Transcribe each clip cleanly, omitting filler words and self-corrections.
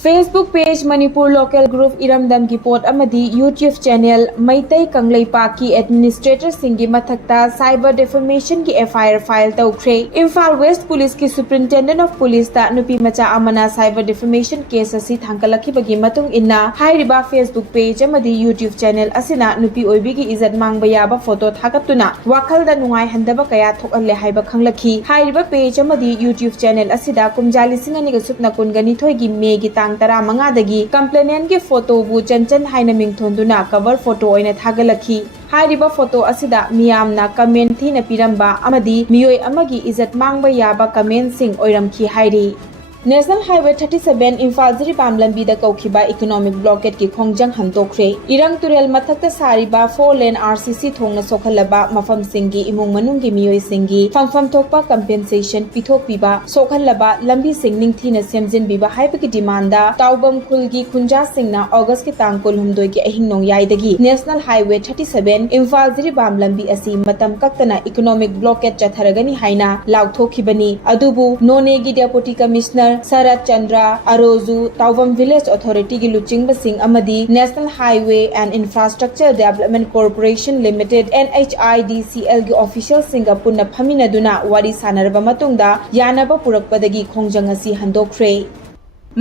Facebook page Manipur local group Iramdam ki pot amadi YouTube channel Maitai Kanglaipak ki administrator singi mathakta cyber defamation ki FIR file tawkhre. Imphal West Police ki Superintendent of Police ta nupi macha amana cyber defamation case asi thangkalakibagi matung inna hairiba Facebook page amadi YouTube channel asina nupi oibi ki izat mangba yaba photo thakatuna wakhalda nungai handaba kaya thokalle haiba khanglakhi. Hairiba page amadi YouTube channel asida kumjali singani ga supna kungani thoigi me gi तरा मंगादगी complainant के photo बु चंचन हाइना मिंगथोंदुना cover photo ओइना थागलखी हारिबा photo असिदा मियामना कमेंट थीना पिरंबा अमदी मियोय अमगी इज्जत मांगबा याबा कमेंट सिंग ओइरमखी हाइरी National Highway 37 Imphal Jiribam lambi da kaukiba economic blockade ki khongjang hamtokre irang turel mathakta sariba 4 lane RCC thongna sokhalaba mafam singi imung manung gi miyoi singi famfam thokpa compensation pithok piba sokhalaba lambi singning thina semjin biba haiba ki demand da taubam khulgi khunja singna August ki tang kolhumdoi ki ahing nong yaidagi National Highway 37 Imphal Jiribam lambi asi matam kaktana economic blockade chatharagani haina laukthokibani adubu none gi deputy commissioner Sarat Chandra Arozu Taubam Village Authority ki luchingba sing amadi National Highway and Infrastructure Development Corporation Limited NHIDCL ki official singa punna phaminaduna wari sanarba matungda yanaba purakpadagi khongjang asi handokre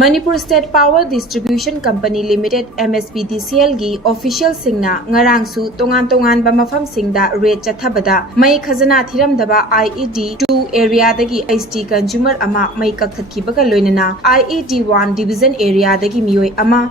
Manipur State Power Distribution Company Limited MSPDCL gi official singna ngarangsu tongan ba mafam singda rate chathabada mai khazana thiramdaba IED 2 area dagi HT consumer ama mai kakthakhibaga loinana IED 1 division area dagi miyoi ama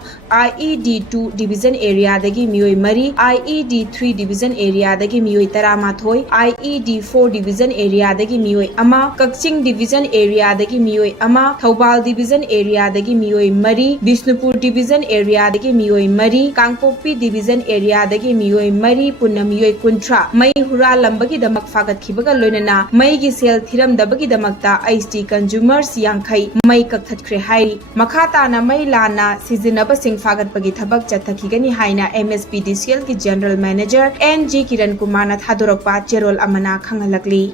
IED 2 division area dagi miyoi mari IED 3 division area dagi miyoi taramathoi IED 4 division area dagi miyoi ama Kakching division area dagi miyoi ama Thoubal division area dagi miyoi mari Bishnupur division area dagi miyoi mari Kangpokpi division area dagi miyoi mari punna miyoi kuntra mai hura lambagi damak fagat khibaga loinana mai gi sel thiram dabagi damakta HT consumers yangkhai mai kakthatre hai makhata na mai lana sizinaba sing fagat pagi thabak chathakigani haina MSPDCL ki general manager NG Kiran Kumar na thadorakpa cherol amana khangalakli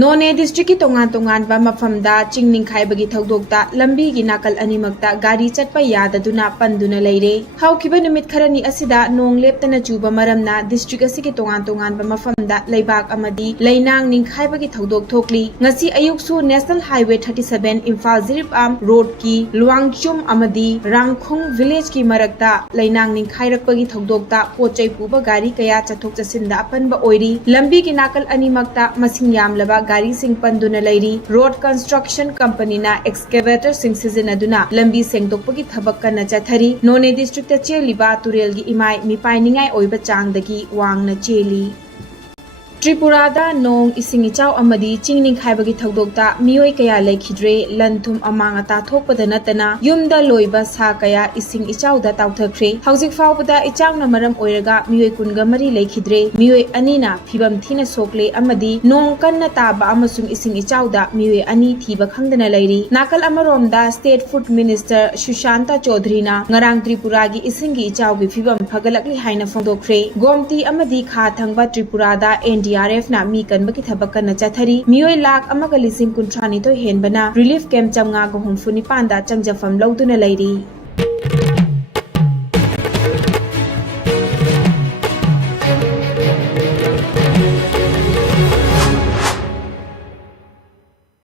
None district ki tongan ba mafamda chingning khaibagi thaudokta lambi gi nakal animakta gari chatpa yadaduna panduna leire haukiba numit kharani asida nong leptana chuba maramna district asigi tongan ba mafamda leibak amadi leinang ning khaibagi thaudok thokli ngasi ayuk su National Highway 37 Imphal Jiribam road ki Luangchum amadi Rangkhung village ki marakta leinang ning khairakpagi thaudokta pochai puba gari kaya chathok chasinda apanba oiri lambi gi nakal animakta masing yamlaba gari sing panduna lairi road construction company na excavator sing sizinaduna lambi sengdokpagi thabak kana chathari None district ta cheliba turel gi imai mipainingai oiba changdagi wangna cheli Tripurada nong ising ichaw amadi chingning khaibagi thaudokta miyoi kaya lekhidre lanthum amanga ta thokpada natana yumda loiba sa kaya ising ichaw da tawthakre haujik fawbada ichawna maram oiraga miyoi kunga mari lekhidre miyoi anina phibam thina sokle amadi nong kanna taba amasung ising ichaw da miyoi ani thiba khangdana lairi nakal amaromda State Food Minister Sushanta Chaudhary na ngarang Tripura gi isingi ichaw gi phibam phagalakli haina phongdokre gomti amadi kha thangba Tripurada NDRF na mi kanbaki thabak na chathari miyoi lakh amaga lising kuntrani to henbana relief camp chamnga go humfuni panda changjafam lawduna lairi